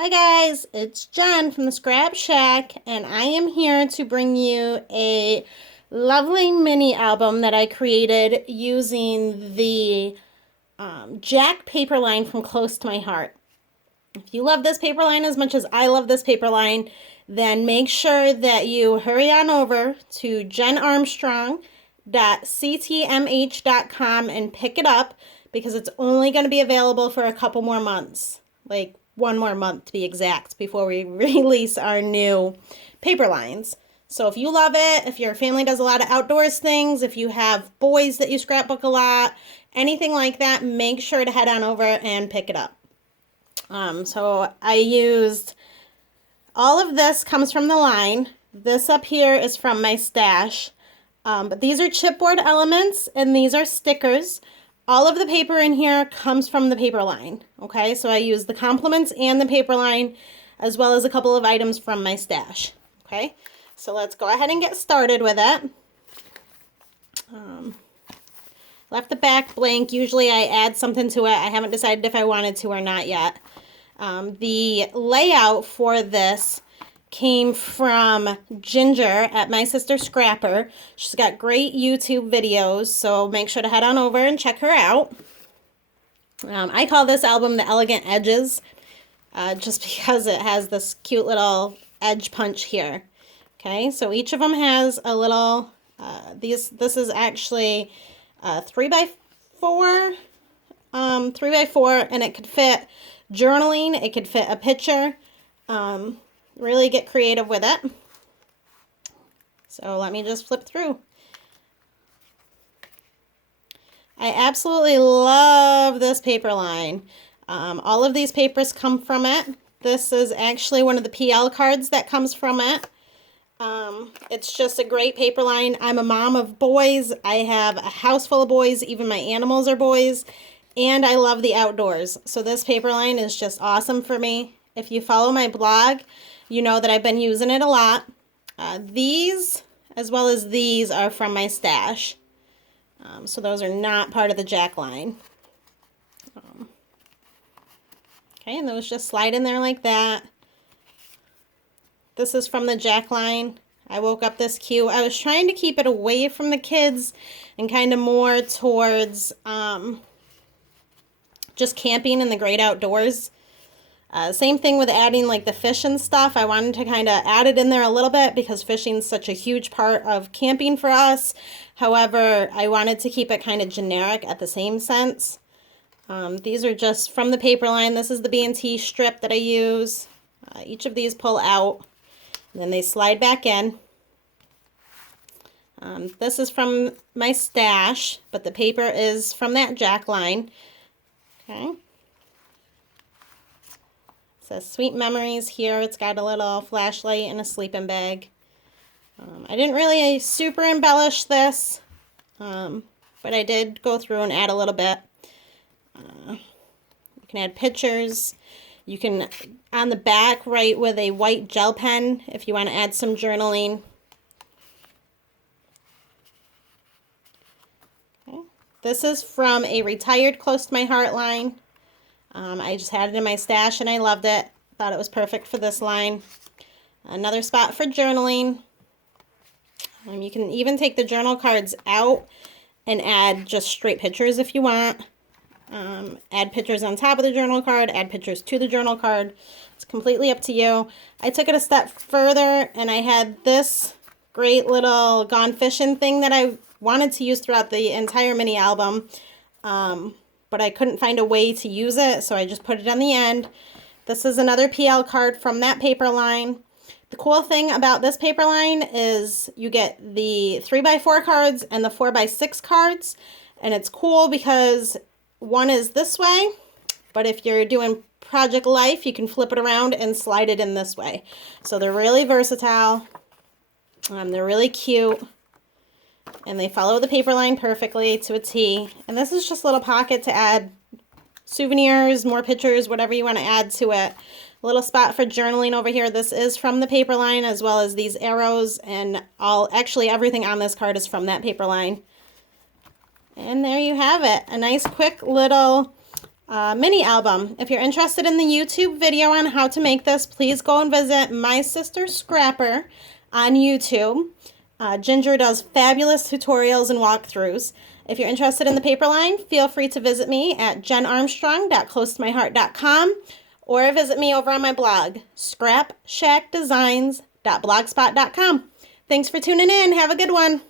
Hi guys, it's Jen from the Scrap Shack, and I am here to bring you a lovely mini album that I created using the Jack paper line from Close to My Heart. If you love this paper line as much as I love this paper line, then make sure that you hurry on over to jenarmstrong.ctmh.com and pick it up because it's only going to be available for a couple more months. Like one more month to be exact before we release our new paper lines. So if you love it, if your family does a lot of outdoors things, if you have boys that you scrapbook a lot, anything like that, make sure to head on over and pick it up. So I used, all of this comes from the line. This up here is from my stash. But these are chipboard elements and these are stickers. All of the paper in here comes from the paper line. Okay, so I use the complements and the paper line as well as a couple of items from my stash. Okay, so let's go ahead and get started with it. Left the back blank. Usually I add something to it. I haven't decided if I wanted to or not yet. The layout for this came from Ginger at My Sister Scrapper. She's got great YouTube videos, so make sure to head on over and check her out. I call this album The Elegant Edges, just because it has this cute little edge punch here. Okay, so each of them has a little, this is actually 3x4, 3x4, and it could fit journaling, it could fit a picture, really get creative with it. So let me just flip through. I absolutely love this paper line. All of these papers come from it. This is actually one of the PL cards that comes from it. It's just a great paper line. I'm a mom of boys. I have a house full of boys. Even my animals are boys. And I love the outdoors. So this paper line is just awesome for me. If you follow my blog, you know that I've been using it a lot. These, as well as these, are from my stash. So those are not part of the Jack line. Okay, and those just slide in there like that. This is from the Jack line. I woke up this cute. I was trying to keep it away from the kids and kind of more towards just camping in the great outdoors. Same thing with adding like the fish and stuff. I wanted to kind of add it in there a little bit because fishing is such a huge part of camping for us. However, I wanted to keep it kind of generic at the same sense. These are just from the paper line. This is the B&T strip that I use. Each of these pull out, and then they slide back in. This is from my stash, but the paper is from that Jack line. Okay. It says Sweet Memories here. It's got a little flashlight and a sleeping bag. I didn't really super embellish this, but I did go through and add a little bit. You can add pictures. You can, on the back, write with a white gel pen if you want to add some journaling. Okay. This is from a retired Close to My Heart line. I just had it in my stash and I loved it. Thought it was perfect for this line. Another spot for journaling. You can even take the journal cards out and add just straight pictures if you want. Add pictures on top of the journal card, add pictures to the journal card. It's completely up to you. I took it a step further and I had this great little gone fishing thing that I wanted to use throughout the entire mini album. But I couldn't find a way to use it, so I just put it on the end. This is another PL card from that paper line. The cool thing about this paper line is you get the 3x4 cards and the 4x6 cards, and it's cool because one is this way, but if you're doing Project Life, you can flip it around and slide it in this way. So they're really versatile. They're really cute. And they follow the paper line perfectly to a T. And this is just a little pocket to add souvenirs, more pictures, whatever you want to add to it. A little spot for journaling over here. This is from the paper line as well as these arrows. And actually everything on this card is from that paper line. And there you have it. A nice quick little mini album. If you're interested in the YouTube video on how to make this, please go and visit My Sister Scrapper on YouTube. Ginger does fabulous tutorials and walkthroughs. If you're interested in the paper line, feel free to visit me at jenarmstrong.closetomyheart.com or visit me over on my blog, scrapshackdesigns.blogspot.com. Thanks for tuning in. Have a good one.